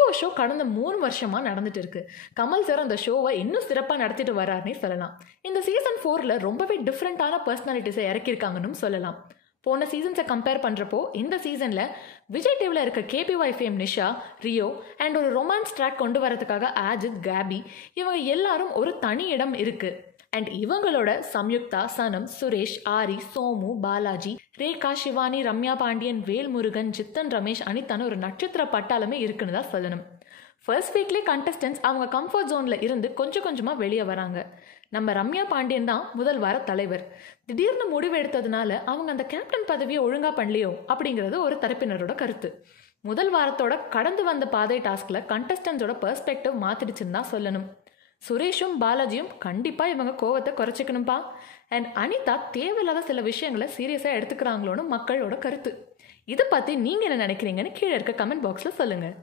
Big show கடந்த 3 வருஷமா நடந்துட்டு இருக்கு. கமல் சார் அந்த ஷோவை இன்னும் சிறப்பாக நடத்திட்டு வர்றாருன்னே சொல்லலாம். இந்த சீசன் 4ல ரொம்பவே டிஃப்ரெண்டான பர்சனாலிட்டிஸை இறக்கியிருக்காங்கன்னு சொல்லலாம். போன சீசன்ஸை கம்பேர் பண்ணுறப்போ இந்த சீசனில் விஜய் டிவியில் இருக்க KPY fame Nisha, Rio and ஒரு ரொமான்ஸ் ட்ராக் கொண்டு வரதுக்காக ஆஜித், கேபி இவங்க எல்லாரும் ஒரு தனி இடம் இருக்கு. அண்ட் இவங்களோட சம்யுக்தா, சனம், சுரேஷ், ஆரி, சோமு, பாலாஜி, ரேகா, சிவானி, ரம்யா பாண்டியன், வேல்முருகன், ஜித்தன், ரமேஷ், அனிதான ஒரு நட்சத்திர பட்டாளமே இருக்குன்னு தான் சொல்லணும். ஃபர்ஸ்ட் வீக்லேயே கண்டஸ்டன்ஸ் அவங்க கம்ஃபர்ட் ஜோனில் இருந்து கொஞ்சம் கொஞ்சமாக வெளியே வராங்க. நம்ம ரம்யா பாண்டியன் தான் முதல் வார தலைவர். திடீர்னு முடிவு எடுத்ததுனால அவங்க அந்த கேப்டன் பதவியை ஒழுங்காக பண்ணலையோ அப்படிங்கிறது ஒரு தரப்பினரோட கருத்து. முதல் வாரத்தோட கடந்து வந்த பாதை டாஸ்கில் கண்டஸ்டன்ஸோட பெர்ஸ்பெக்டிவ் மாற்றிடுச்சுன்னு தான் சொல்லணும். சுரேஷும் பாலாஜியும் கண்டிப்பாக இவங்க கோவத்தை குறைச்சிக்கணும்பா. அண்ட் அனிதா தேவையில்லாத சில விஷயங்களை சீரியஸாக எடுத்துக்கிறாங்களோன்னு மக்களோட கருத்து. இதை பற்றி நீங்கள் என்ன நினைக்கிறீங்கன்னு கீழே இருக்க கமெண்ட் பாக்ஸில் சொல்லுங்கள்.